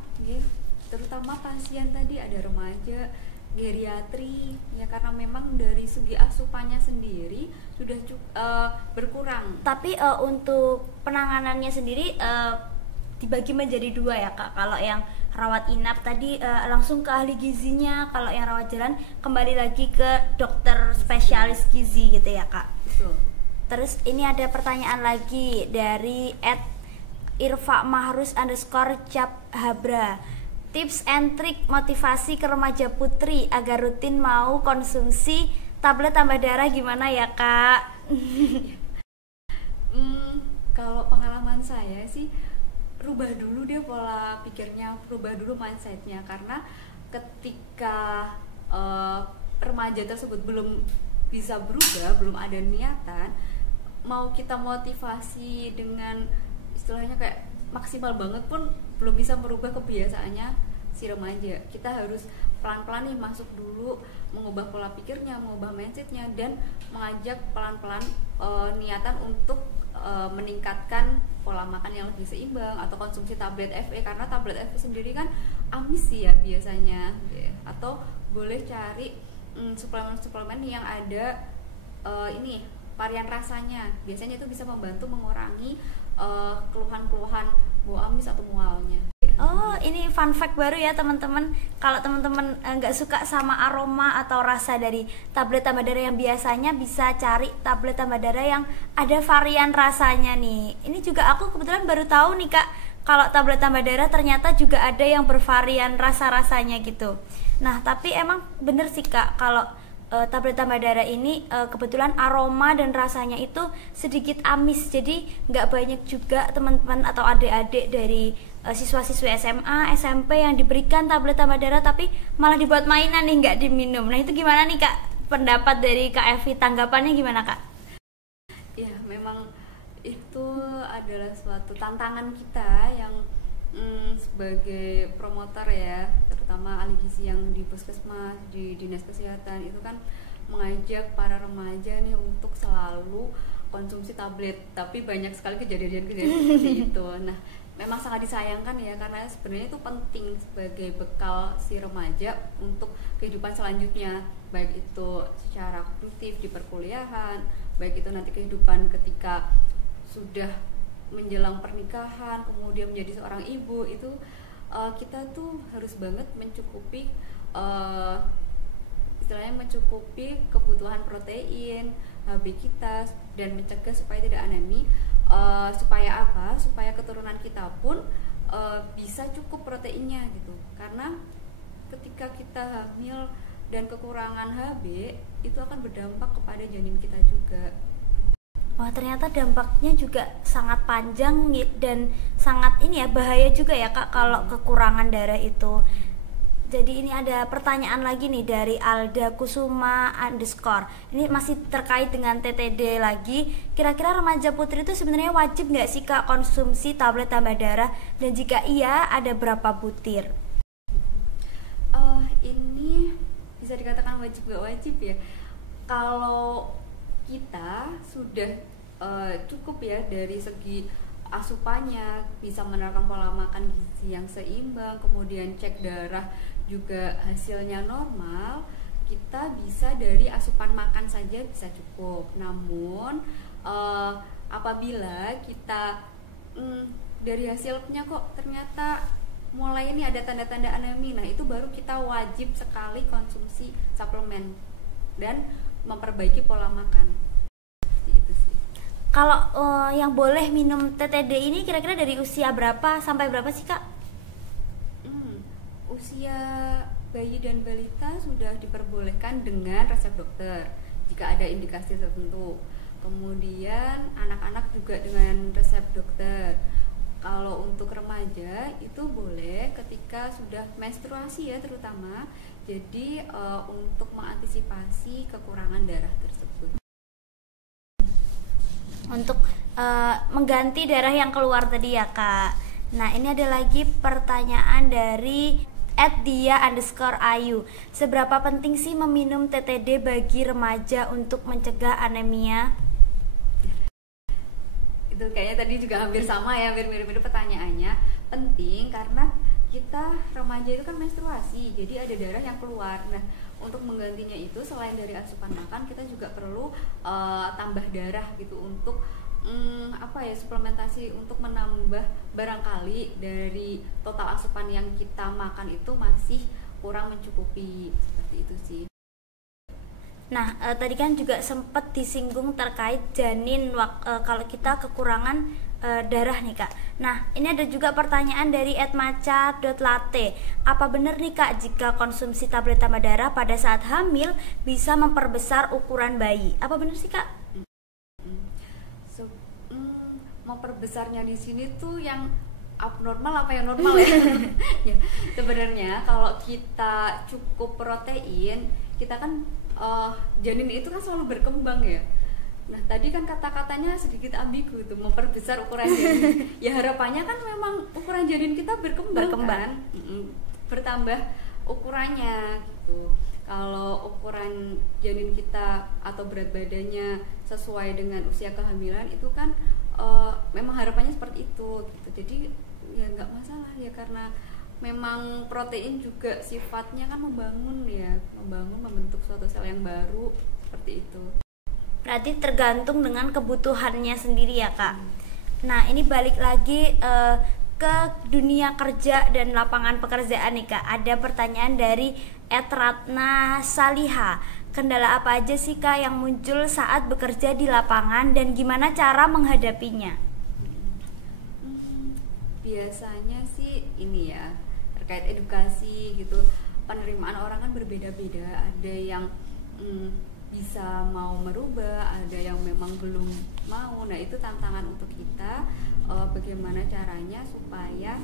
terutama pasien tadi ada remaja, geriatri, ya karena memang dari segi asupannya sendiri sudah berkurang. Tapi untuk penanganannya sendiri dibagi menjadi dua ya Kak. Kalau yang rawat inap tadi langsung ke ahli gizinya, kalau yang rawat jalan kembali lagi ke dokter spesialis gizi gitu ya Kak. Betul. Terus ini ada pertanyaan lagi dari @irfa_mahrus_caphabra. Tips and trik motivasi ke remaja putri agar rutin mau konsumsi tablet tambah darah gimana ya Kak? Kalau pengalaman saya sih, rubah dulu dia pola pikirnya, rubah dulu mindsetnya, karena ketika remaja tersebut belum bisa berubah, belum ada niatan, mau kita motivasi dengan istilahnya kayak maksimal banget pun belum bisa merubah kebiasaannya si remaja. Kita harus pelan-pelan nih masuk dulu, mengubah pola pikirnya, mengubah mindsetnya, dan mengajak pelan-pelan niatan untuk meningkatkan pola makan yang lebih seimbang atau konsumsi tablet FE, karena tablet FE sendiri kan amis sih ya biasanya, atau boleh cari suplemen-suplemen yang ada ini varian rasanya, biasanya itu bisa membantu mengurangi keluhan-keluhan bau amis atau mualnya. Oh, ini fun fact baru ya teman-teman. Kalau teman-teman nggak suka sama aroma atau rasa dari tablet tambah darah yang biasanya, bisa cari tablet tambah darah yang ada varian rasanya nih. Ini juga aku kebetulan baru tahu nih Kak, kalau tablet tambah darah ternyata juga ada yang bervarian rasa-rasanya gitu. Nah, tapi emang bener sih Kak, kalau tablet tambah darah ini kebetulan aroma dan rasanya itu sedikit amis, jadi nggak banyak juga teman-teman atau adik-adik dari siswa-siswi SMA, SMP yang diberikan tablet tambah darah tapi malah dibuat mainan nih, nggak diminum. Nah itu gimana nih Kak, pendapat dari Kak Evi, tanggapannya gimana Kak? Ya memang itu adalah suatu tantangan kita yang sebagai promotor ya, terutama ahli gizi yang di puskesmas, di dinas kesehatan, itu kan mengajak para remaja nih untuk selalu konsumsi tablet, tapi banyak sekali kejadian-kejadian seperti itu. Nah memang sangat disayangkan ya, karena sebenarnya itu penting sebagai bekal si remaja untuk kehidupan selanjutnya, baik itu secara produktif di perkuliahan, baik itu nanti kehidupan ketika sudah menjelang pernikahan, kemudian menjadi seorang ibu. Itu kita tuh harus banget mencukupi istilahnya mencukupi kebutuhan protein HB kita, dan mencegah supaya tidak anemi. Supaya apa? Supaya keturunan kita pun bisa cukup proteinnya gitu. Karena ketika kita hamil dan kekurangan HB, itu akan berdampak kepada janin kita juga. Wah, ternyata dampaknya juga sangat panjang dan sangat ini ya, bahaya juga ya Kak kalau kekurangan darah itu. Jadi ini ada pertanyaan lagi nih dari Alda Kusuma underscore. Ini masih terkait dengan TTD lagi. Kira-kira remaja putri itu sebenarnya wajib nggak sih Kak konsumsi tablet tambah darah? Dan jika iya, ada berapa butir? Ini bisa dikatakan wajib nggak wajib ya. Kalau kita sudah cukup ya dari segi asupannya, bisa menerapkan pola makan gizi yang seimbang, kemudian cek darah juga hasilnya normal, kita bisa dari asupan makan saja bisa cukup. Namun apabila kita dari hasilnya kok ternyata mulai ini ada tanda-tanda anemi, nah itu baru kita wajib sekali konsumsi suplemen dan memperbaiki pola makan. Itu sih. Kalau yang boleh minum TTD ini kira-kira dari usia berapa sampai berapa sih Kak? Usia bayi dan balita sudah diperbolehkan dengan resep dokter jika ada indikasi tertentu. Kemudian anak-anak juga dengan resep dokter. Kalau untuk remaja itu boleh ketika sudah menstruasi ya terutama. Jadi untuk mengantisipasi kekurangan darah tersebut. Untuk mengganti darah yang keluar tadi ya Kak. Nah ini ada lagi pertanyaan dari @dia_ayu. Seberapa penting sih meminum TTD bagi remaja untuk mencegah anemia? Itu kayaknya tadi juga hampir sama ya, hampir mirip-mirip pertanyaannya. Penting karena kita remaja itu kan menstruasi, jadi ada darah yang keluar. Nah, untuk menggantinya itu selain dari asupan makan, kita juga perlu tambah darah gitu untuk suplementasi untuk menambah, barangkali dari total asupan yang kita makan itu masih kurang mencukupi, seperti itu sih. Nah, tadi kan juga sempat disinggung terkait janin kalau kita kekurangan darah nih Kak. Nah, ini ada juga pertanyaan dari @maca.latte. Apa benar nih Kak jika konsumsi tablet tambah darah pada saat hamil bisa memperbesar ukuran bayi? Apa benar sih Kak? Memperbesarnya di sini tuh yang abnormal apa yang normal ya? Ya, sebenarnya kalau kita cukup protein, kita kan janin itu kan selalu berkembang ya. Nah tadi kan kata-katanya sedikit ambigu tuh, memperbesar ukuran janin. Ya harapannya kan memang ukuran janin kita berkembang. Kan? Bertambah ukurannya gitu. Kalau ukuran janin kita atau berat badannya sesuai dengan usia kehamilan itu kan memang harapannya seperti itu gitu. Jadi ya nggak masalah ya, karena memang protein juga sifatnya kan membangun ya, membentuk suatu sel yang baru, seperti itu. Berarti tergantung dengan kebutuhannya sendiri ya Kak. Nah ini balik lagi ke dunia kerja dan lapangan pekerjaan nih Kak. Ada pertanyaan dari @ratna saliha. Kendala apa aja sih Kak yang muncul saat bekerja di lapangan dan gimana cara menghadapinya? Biasanya sih ini ya, terkait edukasi gitu. Penerimaan orang kan berbeda-beda. Ada yang bisa mau merubah, ada yang memang belum mau. Nah itu tantangan untuk kita, bagaimana caranya supaya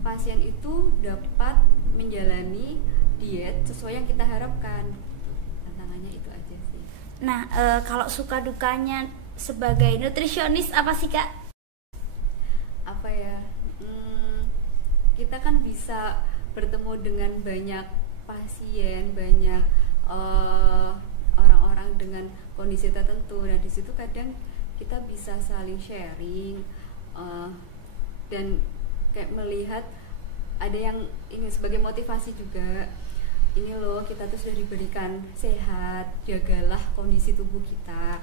pasien itu dapat menjalani diet sesuai yang kita harapkan. Tantangannya itu aja sih. Nah kalau suka dukanya sebagai nutrisionis apa sih Kak? Apa ya, kita kan bisa bertemu dengan banyak pasien, banyak orang-orang dengan kondisi tertentu. Nah di situ kadang kita bisa saling sharing dan kayak melihat ada yang ini sebagai motivasi juga. Ini loh, kita tuh sudah diberikan sehat, jagalah kondisi tubuh kita,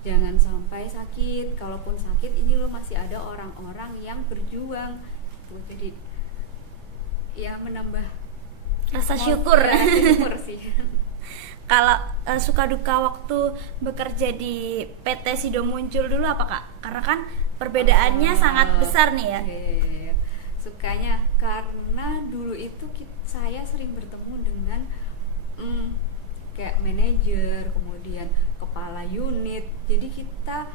jangan sampai sakit. Kalaupun sakit, ini loh masih ada orang-orang yang berjuang gitu. Jadi ya menambah rasa syukur. Syukur sih. Kalau suka duka waktu bekerja di PT Sido Muncul dulu apa Kak? Karena kan perbedaannya sangat besar nih ya. Sukanya karena dulu itu saya sering bertemu dengan kayak manajer, kemudian kepala unit. Jadi kita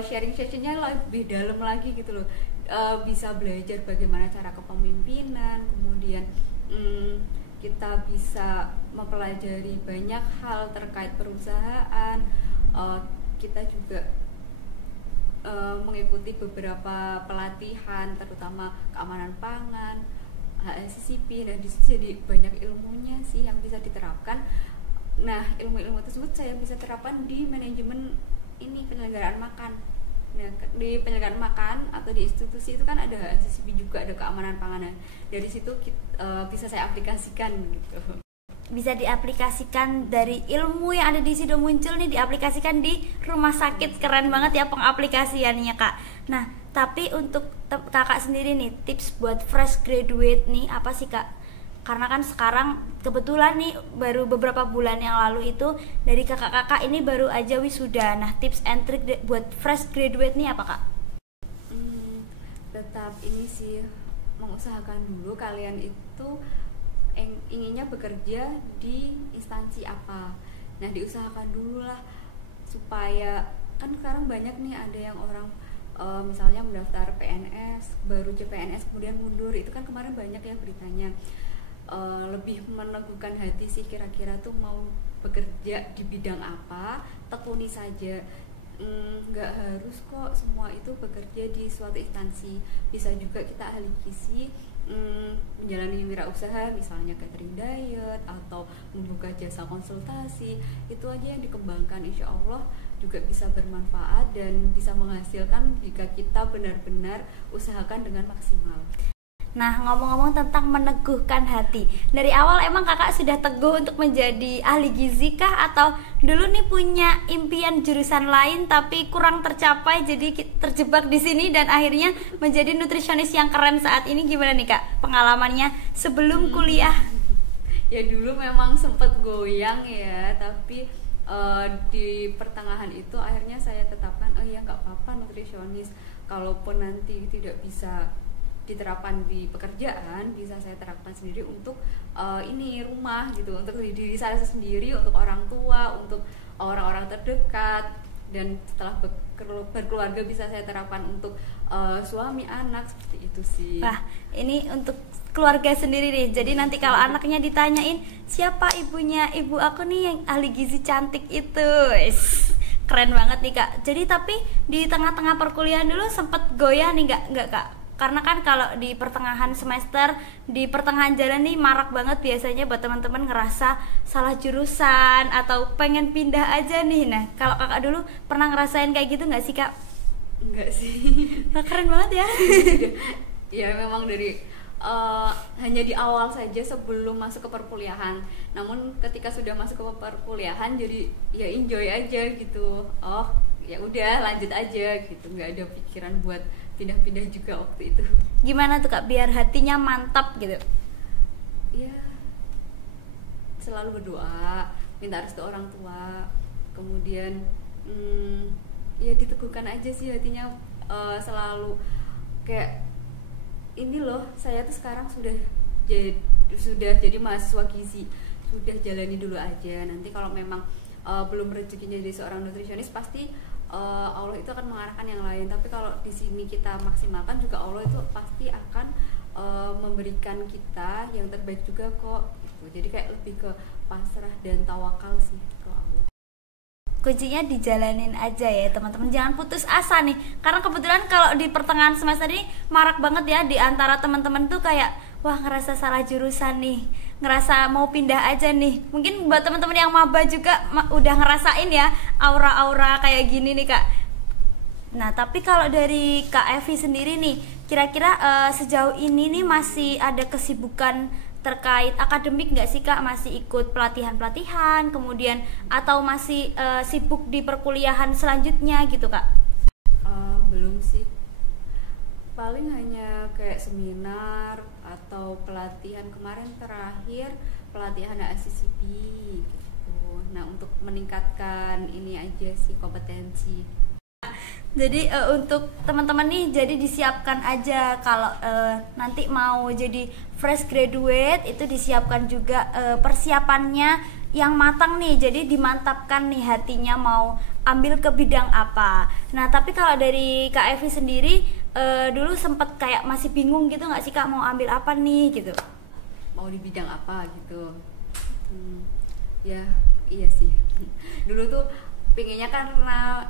sharing sessionnya lebih dalam lagi gitu loh. Bisa belajar bagaimana cara kepemimpinan, kemudian kita bisa mempelajari banyak hal terkait perusahaan. Kita juga mengikuti beberapa pelatihan terutama keamanan pangan, HACCP, dan di situ jadi banyak ilmunya sih yang bisa diterapkan. Nah, ilmu-ilmu tersebut saya bisa terapkan di manajemen ini, penyelenggaraan makan. Nah, di penyelenggaraan makan atau di institusi itu kan ada HACCP juga, ada keamanan pangan. Dari situ bisa saya aplikasikan gitu. Bisa diaplikasikan dari ilmu yang ada di situ muncul nih, diaplikasikan di rumah sakit. Keren banget ya pengaplikasiannya, Kak. Nah, tapi untuk kakak sendiri nih, tips buat fresh graduate nih apa sih, Kak? Karena kan sekarang kebetulan nih baru beberapa bulan yang lalu itu dari kakak-kakak ini baru aja wisuda. Nah, tips and trick buat fresh graduate nih apa, Kak? Tetap ini sih, mengusahakan dulu kalian itu inginnya bekerja di instansi apa. Nah, diusahakan dulu lah supaya, kan sekarang banyak nih ada yang orang misalnya mendaftar PNS, baru CPNS kemudian mundur. Itu kan kemarin banyak ya beritanya. Lebih meneguhkan hati sih, kira-kira tuh mau bekerja di bidang apa, tekuni saja. Nggak harus kok semua itu bekerja di suatu instansi. Bisa juga kita ahli gizi menjalani wirausaha, misalnya catering diet atau membuka jasa konsultasi. Itu aja yang dikembangkan, insya Allah juga bisa bermanfaat dan bisa menghasilkan jika kita benar-benar usahakan dengan maksimal. Nah, ngomong-ngomong tentang meneguhkan hati, dari awal emang kakak sudah teguh untuk menjadi ahli gizi kah? Atau dulu nih punya impian jurusan lain tapi kurang tercapai, jadi terjebak di sini dan akhirnya menjadi nutrisionis yang keren saat ini? Gimana nih, Kak, pengalamannya sebelum kuliah? Ya dulu memang sempat goyang ya, tapi di pertengahan itu akhirnya saya tetapkan, ya nggak apa-apa nutrisionis, kalaupun nanti tidak bisa diterapkan di pekerjaan, bisa saya terapkan sendiri untuk ini rumah gitu, untuk diri saya sendiri, untuk orang tua, untuk orang-orang terdekat, dan setelah berkeluarga bisa saya terapkan untuk suami, anak, seperti itu sih. Wah, ini untuk keluarga sendiri nih. Jadi nanti kalau anaknya ditanyain siapa ibunya, ibu aku nih yang ahli gizi cantik itu. Keren banget nih, Kak. Jadi tapi di tengah-tengah perkuliahan dulu sempet goyah nih, nggak Kak? Karena kan kalau di pertengahan semester, di pertengahan jalan nih marak banget biasanya buat teman-teman ngerasa salah jurusan atau pengen pindah aja nih. Nah, kalau kakak dulu pernah ngerasain kayak gitu nggak sih, Kak? Enggak sih. Nah, keren banget ya. Ya memang dari hanya di awal saja sebelum masuk ke perkuliahan. Namun ketika sudah masuk ke perkuliahan jadi ya enjoy aja gitu. Oh, ya udah lanjut aja gitu. Nggak ada pikiran buat pindah-pindah juga waktu itu. Gimana tuh, Kak, biar hatinya mantap gitu? Ya selalu berdoa, minta restu orang tua, kemudian ya diteguhkan aja sih hatinya, selalu kayak ini loh, saya tuh sekarang sudah jadi mahasiswa gizi, sudah jalani dulu aja. Nanti kalau memang belum rezekinya jadi seorang nutrisionis, pasti Allah itu akan mengarahkan yang lain. Tapi kalau di sini kita maksimalkan juga, Allah itu pasti akan memberikan kita yang terbaik juga kok gitu. Jadi kayak lebih ke pasrah dan tawakal sih ke Allah. Kuncinya dijalanin aja ya teman-teman, jangan putus asa nih, karena kebetulan kalau di pertengahan semester ini marak banget ya di antara teman-teman tuh kayak wah ngerasa salah jurusan nih, ngerasa mau pindah aja nih. Mungkin buat teman-teman yang maba juga udah ngerasain ya aura-aura kayak gini nih, Kak. Nah, tapi kalau dari Kak Evi sendiri nih, kira-kira sejauh ini nih masih ada kesibukan terkait akademik nggak sih, Kak? Masih ikut pelatihan-pelatihan, kemudian atau masih sibuk di perkuliahan selanjutnya gitu, Kak? Belum sih, paling hanya kayak seminar atau pelatihan. Kemarin terakhir pelatihan HACCP gitu. Nah, untuk meningkatkan ini aja sih, kompetensi. Jadi untuk teman-teman nih, jadi disiapkan aja kalau nanti mau jadi fresh graduate itu disiapkan juga persiapannya yang matang nih. Jadi dimantapkan nih hatinya mau ambil ke bidang apa. Nah, tapi kalau dari Kak Evi sendiri dulu sempet kayak masih bingung gitu nggak sih, Kak, mau ambil apa nih gitu? mau di bidang apa gitu. Ya iya sih. Dulu tuh pengennya karena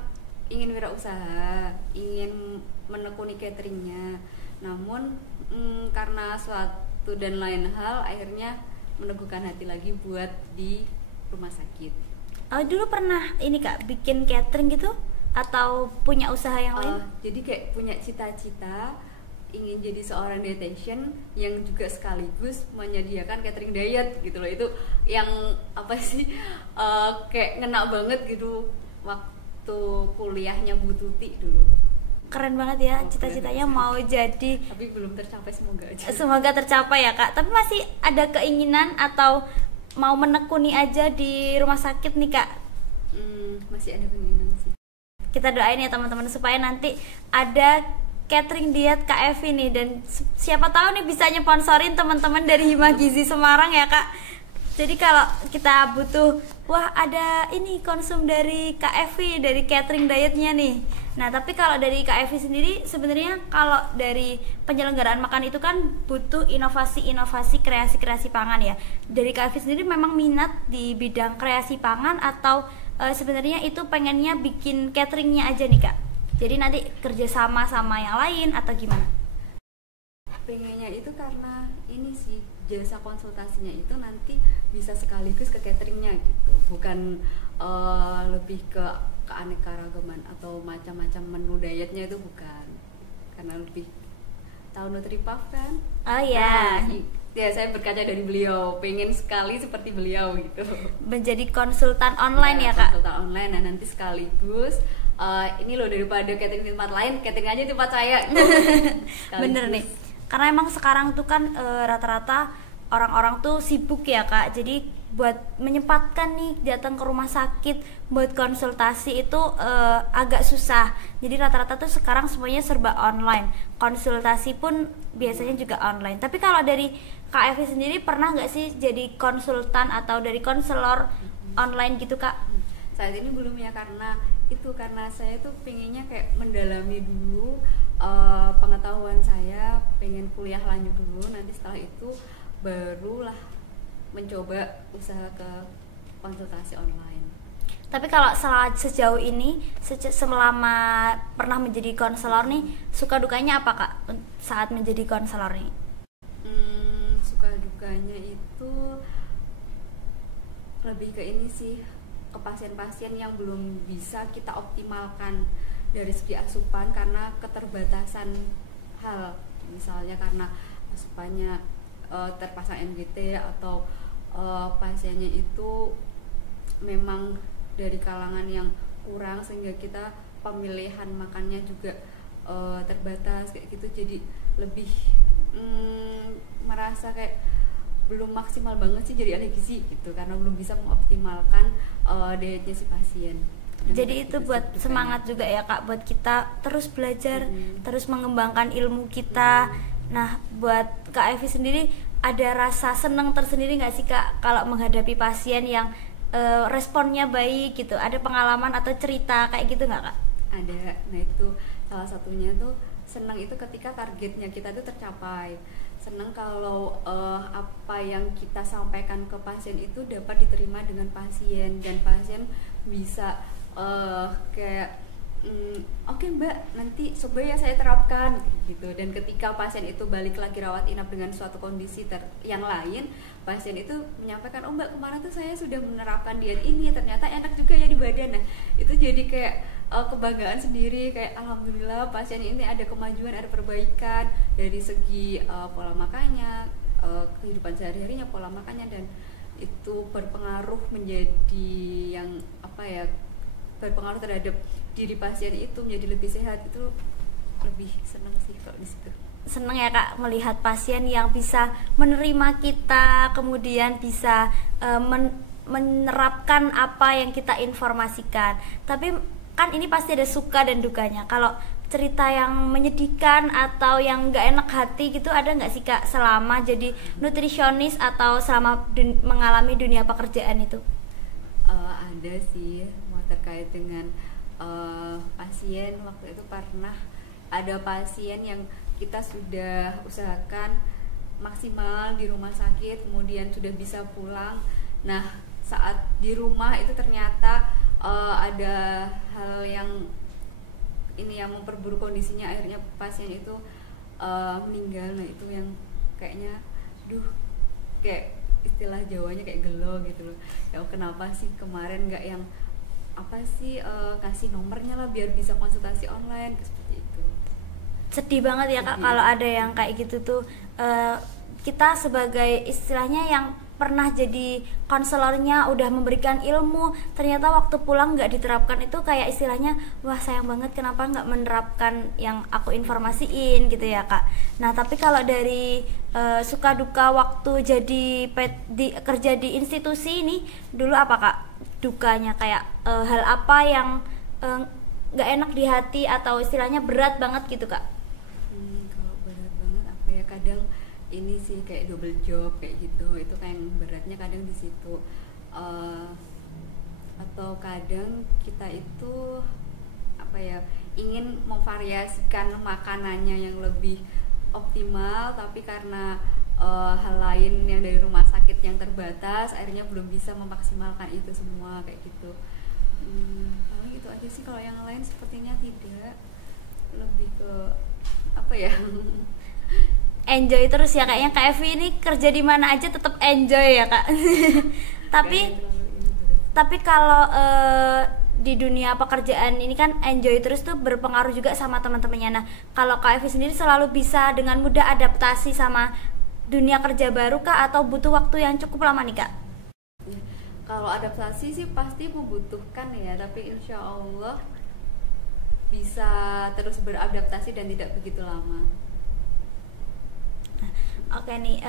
ingin wirausaha, ingin menekuni cateringnya, namun karena suatu dan lain hal akhirnya meneguhkan hati lagi buat di rumah sakit. Dulu pernah ini Kak bikin catering gitu atau punya usaha yang lain? Jadi kayak punya cita-cita ingin jadi seorang dietitian yang juga sekaligus menyediakan catering diet gitu loh. Itu yang apa sih kayak ngena banget gitu waktu kuliahnya Bu Tuti dulu. Keren banget ya, cita-citanya mau jadi, tapi belum tercapai, semoga aja. Semoga tercapai ya Kak. Tapi masih ada keinginan atau mau menekuni aja di rumah sakit nih Kak? Masih ada keinginan sih. Kita doain ya teman-teman supaya nanti ada catering diet Kak Evi nih, dan siapa tahu nih bisa nyponsorin teman-teman dari Hima Gizi Semarang ya Kak. Jadi kalau kita butuh, wah ada ini konsum dari Kak Evi dari catering dietnya nih. Nah tapi kalau dari Kak Evi sendiri sebenarnya kalau dari penyelenggaraan makan itu kan butuh inovasi-inovasi kreasi-kreasi pangan ya. Dari Kak Evi sendiri memang minat di bidang kreasi pangan atau sebenarnya itu pengennya bikin cateringnya aja nih Kak? Jadi nanti kerjasama sama yang lain atau gimana? Pengennya itu karena ini sih, jasa konsultasinya itu nanti bisa sekaligus ke cateringnya gitu, bukan lebih ke keanekaragaman atau macam-macam menu dietnya, itu bukan, karena lebih tahu Nutripuff kan? Oh ya. Ya saya berkaca dari beliau, pengen sekali seperti beliau gitu. Menjadi konsultan online ya Kak? Konsultan online, nah nanti sekaligus ini loh, daripada catering di tempat lain, catering aja di tempat saya. Bener nih, karena emang sekarang tuh kan rata-rata orang-orang tuh sibuk ya Kak. Jadi buat menyempatkan nih datang ke rumah sakit buat konsultasi itu agak susah. Jadi rata-rata tuh sekarang semuanya serba online. Konsultasi pun biasanya juga online. Tapi kalau dari Kak Evi sendiri pernah nggak sih jadi konsultan atau dari konselor online gitu Kak? Saat ini belum ya, karena saya tuh pengennya kayak mendalami dulu pengetahuan saya, pengen kuliah lanjut dulu, nanti setelah itu barulah mencoba usaha ke konsultasi online. Tapi kalau sejauh ini selama pernah menjadi konselor nih, suka dukanya apa Kak saat menjadi konselor nih? Suka dukanya itu lebih ke ini sih, ke pasien-pasien yang belum bisa kita optimalkan dari segi asupan karena keterbatasan hal, misalnya karena asupannya terpasang MGT atau pasiennya itu memang dari kalangan yang kurang sehingga kita pemilihan makannya juga terbatas kayak gitu, jadi lebih merasa kayak belum maksimal banget sih jadi ahli gizi gitu, karena belum bisa mengoptimalkan dietnya si pasien. Jadi itu buat semangat juga ya Kak, buat kita terus belajar, terus mengembangkan ilmu kita. Nah buat Kak Evi sendiri ada rasa senang tersendiri nggak sih Kak kalau menghadapi pasien yang responnya baik gitu? Ada pengalaman atau cerita kayak gitu nggak Kak? Ada. Nah itu salah satunya tuh senang itu ketika targetnya kita tuh tercapai. Senang kalau apa yang kita sampaikan ke pasien itu dapat diterima dengan pasien, dan pasien bisa kayak oke Mbak, nanti coba ya saya terapkan gitu. Dan ketika pasien itu balik lagi rawat inap dengan suatu kondisi yang lain, pasien itu menyampaikan, oh Mbak kemarin tuh saya sudah menerapkan diet ini, ternyata enak juga ya di badan. Nah itu jadi kayak kebanggaan sendiri, kayak alhamdulillah pasien ini ada kemajuan, ada perbaikan dari segi pola makannya, kehidupan sehari-harinya, pola makannya, dan itu berpengaruh menjadi yang apa ya, berpengaruh terhadap diri pasien itu menjadi lebih sehat. Itu lebih senang sih kalau di situ. Senang ya Kak melihat pasien yang bisa menerima kita, kemudian bisa menerapkan apa yang kita informasikan. Tapi kan ini pasti ada suka dan dukanya. Kalau cerita yang menyedihkan atau yang nggak enak hati gitu ada nggak sih Kak selama jadi nutrisionis atau selama mengalami dunia pekerjaan itu? Ada sih, mau terkait dengan pasien. Waktu itu pernah ada pasien yang kita sudah usahakan maksimal di rumah sakit, kemudian sudah bisa pulang. Nah, saat di rumah itu ternyata ada hal yang ini yang memperburuk kondisinya, akhirnya pasien itu meninggal. Nah, itu yang kayaknya kayak istilah Jawanya kayak gelo gitu loh. Ya kenapa sih kemarin nggak yang apa sih kasih nomornya lah biar bisa konsultasi online seperti itu. Sedih banget ya Kak kalau ada yang kayak gitu tuh. Kita sebagai istilahnya yang pernah jadi konselornya, udah memberikan ilmu, ternyata waktu pulang nggak diterapkan, itu kayak istilahnya wah sayang banget, kenapa nggak menerapkan yang aku informasiin gitu ya Kak. Nah tapi kalau dari suka duka waktu jadi kerja di institusi ini dulu apa Kak dukanya, kayak hal apa yang nggak enak di hati atau istilahnya berat banget gitu Kak? Kalau berat banget apa ya, kadang ini sih kayak double job kayak gitu, itu kayak yang beratnya kadang di situ. Atau kadang kita itu apa ya, ingin memvariasikan makanannya yang lebih optimal, tapi karena hal lain yang dari rumah sakit yang terbatas, akhirnya belum bisa memaksimalkan itu semua kayak gitu. Paling itu aja sih, kalau yang lain sepertinya tidak, lebih ke apa ya enjoy terus ya kayaknya Kak Evi ini kerja di mana aja tetap enjoy ya Kak. tapi kalau di dunia pekerjaan ini kan enjoy terus tuh berpengaruh juga sama teman-temannya. Nah kalau Kak Evi sendiri selalu bisa dengan mudah adaptasi sama dunia kerja baru Kak, atau butuh waktu yang cukup lama nih Kak? Kalau adaptasi sih pasti membutuhkan ya, tapi insya Allah bisa terus beradaptasi dan tidak begitu lama. Oke nih,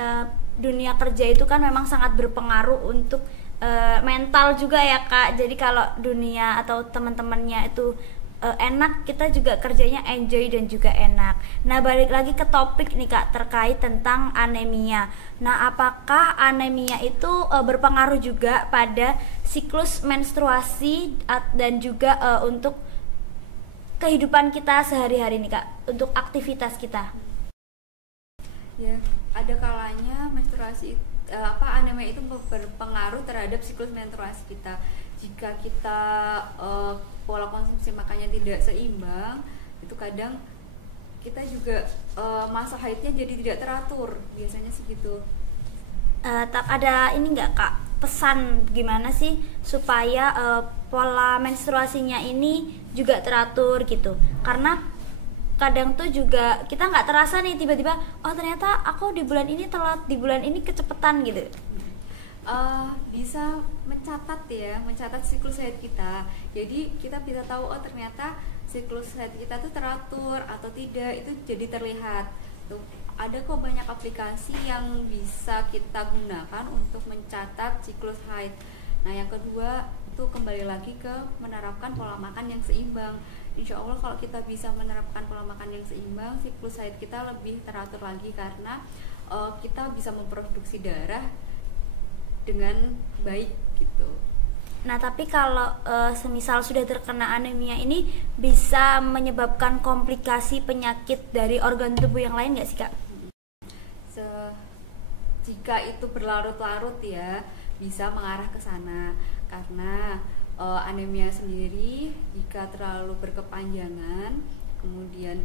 dunia kerja itu kan memang sangat berpengaruh untuk mental juga ya Kak. Jadi kalau dunia atau teman-temannya itu enak, kita juga kerjanya enjoy dan juga enak. Nah balik lagi ke topik nih Kak, terkait tentang anemia. Nah apakah anemia itu berpengaruh juga pada siklus menstruasi dan juga untuk kehidupan kita sehari-hari nih Kak, untuk aktivitas kita? Ya, ada kalanya menstruasi anemia itu berpengaruh terhadap siklus menstruasi kita. Jika kita pola konsumsi makannya tidak seimbang, itu kadang kita juga masa haidnya jadi tidak teratur, biasanya sih gitu. Ada ini nggak Kak, pesan gimana sih supaya pola menstruasinya ini juga teratur gitu? Karena kadang tuh juga kita nggak terasa nih, tiba-tiba oh ternyata aku di bulan ini telat, di bulan ini kecepetan gitu. Bisa mencatat siklus haid kita, jadi kita bisa tahu oh ternyata siklus haid kita tuh teratur atau tidak, itu jadi terlihat tuh. Ada kok banyak aplikasi yang bisa kita gunakan untuk mencatat siklus haid. Nah yang kedua itu kembali lagi ke menerapkan pola makan yang seimbang. Insya Allah kalau kita bisa menerapkan pola makan yang seimbang, siklus haid kita lebih teratur lagi, karena kita bisa memproduksi darah dengan baik gitu. Nah tapi kalau semisal sudah terkena anemia ini bisa menyebabkan komplikasi penyakit dari organ tubuh yang lain nggak sih Kak? Jika itu berlarut-larut ya bisa mengarah ke sana, karena anemia sendiri jika terlalu berkepanjangan, kemudian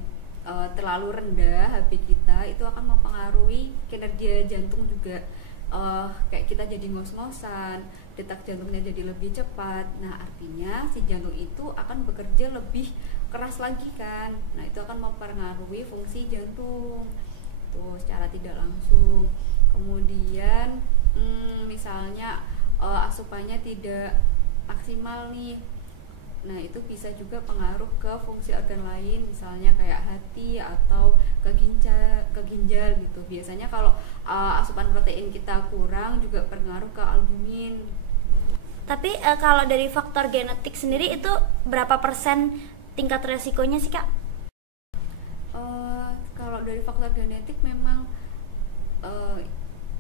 terlalu rendah HB kita, itu akan mempengaruhi kinerja jantung juga. Kayak kita jadi ngos-ngosan, detak jantungnya jadi lebih cepat. Nah artinya si jantung itu akan bekerja lebih keras lagi kan. Nah itu akan mempengaruhi fungsi jantung tuh secara tidak langsung. Kemudian misalnya asupannya tidak maksimal nih, nah itu bisa juga pengaruh ke fungsi organ lain, misalnya kayak hati atau ke ginjal gitu. Biasanya kalau asupan protein kita kurang juga berpengaruh ke albumin. Tapi kalau dari faktor genetik sendiri itu berapa persen tingkat resikonya sih Kak? Kalau dari faktor genetik memang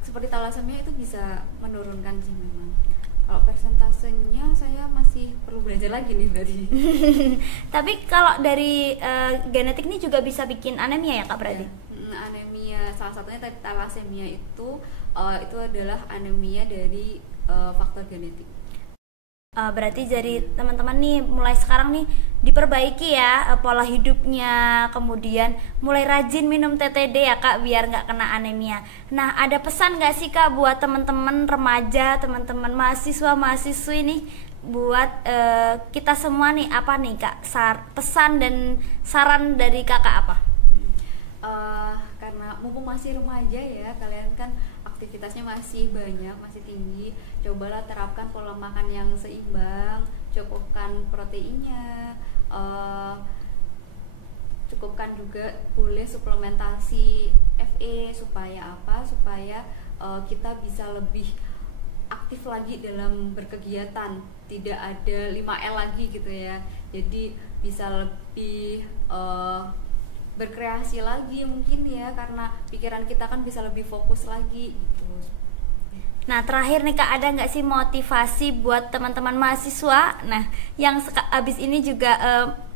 seperti talasemia itu bisa menurunkan sih memang. Kalau persentasenya saya masih perlu belajar lagi nih berarti. Tapi kalau dari genetik ini juga bisa bikin anemia ya Kak berarti? Ya, anemia salah satunya thalassemia itu adalah anemia dari faktor genetik. Berarti jadi teman-teman nih mulai sekarang nih diperbaiki ya pola hidupnya, kemudian mulai rajin minum TTD ya Kak biar nggak kena anemia. Nah, ada pesan nggak sih Kak buat teman-teman remaja, teman-teman mahasiswa-mahasiswi nih buat kita semua nih, apa nih Kak pesan dan saran dari Kakak apa? Karena mumpung masih remaja ya, kalian kan aktivitasnya masih banyak, masih tinggi, cobalah terapkan pola makan yang seimbang, cukupkan proteinnya, cukupkan juga boleh suplementasi Fe supaya apa? Supaya kita bisa lebih aktif lagi dalam berkegiatan, tidak ada 5L lagi gitu ya. Jadi bisa lebih berkreasi lagi mungkin ya, karena pikiran kita kan bisa lebih fokus lagi gitu. Nah, terakhir nih Kak, ada nggak sih motivasi buat teman-teman mahasiswa nah yang abis ini juga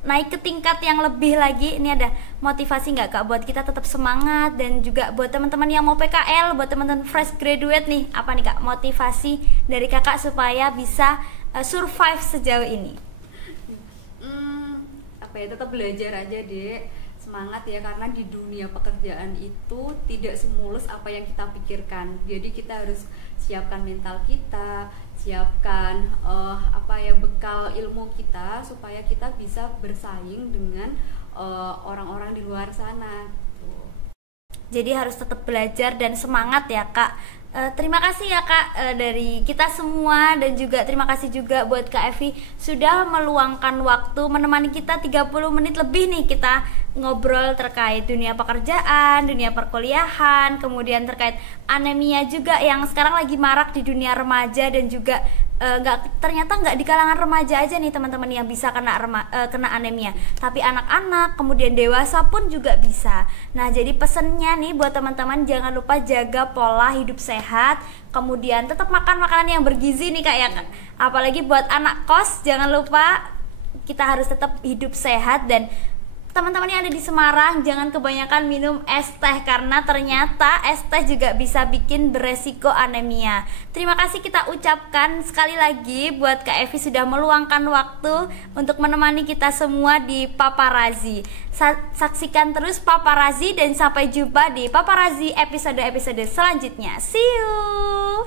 naik ke tingkat yang lebih lagi, ini ada motivasi nggak Kak buat kita tetap semangat, dan juga buat teman-teman yang mau PKL, buat teman-teman fresh graduate nih, apa nih Kak motivasi dari Kakak supaya bisa survive sejauh ini? Tetap belajar aja deh, semangat ya, karena di dunia pekerjaan itu tidak semulus apa yang kita pikirkan. Jadi kita harus siapkan mental kita, siapkan bekal ilmu kita supaya kita bisa bersaing dengan orang-orang di luar sana. Jadi harus tetap belajar dan semangat ya Kak. Terima kasih ya Kak dari kita semua, dan juga terima kasih juga buat Kak Evi sudah meluangkan waktu menemani kita 30 menit lebih nih, kita ngobrol terkait dunia pekerjaan, dunia perkuliahan, kemudian terkait anemia juga yang sekarang lagi marak di dunia remaja, dan juga ternyata nggak di kalangan remaja aja nih teman-teman yang bisa kena anemia, tapi anak-anak kemudian dewasa pun juga bisa. Nah, jadi pesennya nih buat teman-teman, jangan lupa jaga pola hidup sehat, kemudian tetap makan makanan yang bergizi nih Kak ya Kak. Apalagi buat anak kos, jangan lupa kita harus tetap hidup sehat. Dan teman-teman yang ada di Semarang, jangan kebanyakan minum es teh, karena ternyata es teh juga bisa bikin beresiko anemia. Terima kasih kita ucapkan sekali lagi buat Kak Evi sudah meluangkan waktu untuk menemani kita semua di Paparazi. Saksikan terus Paparazi, dan sampai jumpa di Paparazi episode-episode selanjutnya. See you!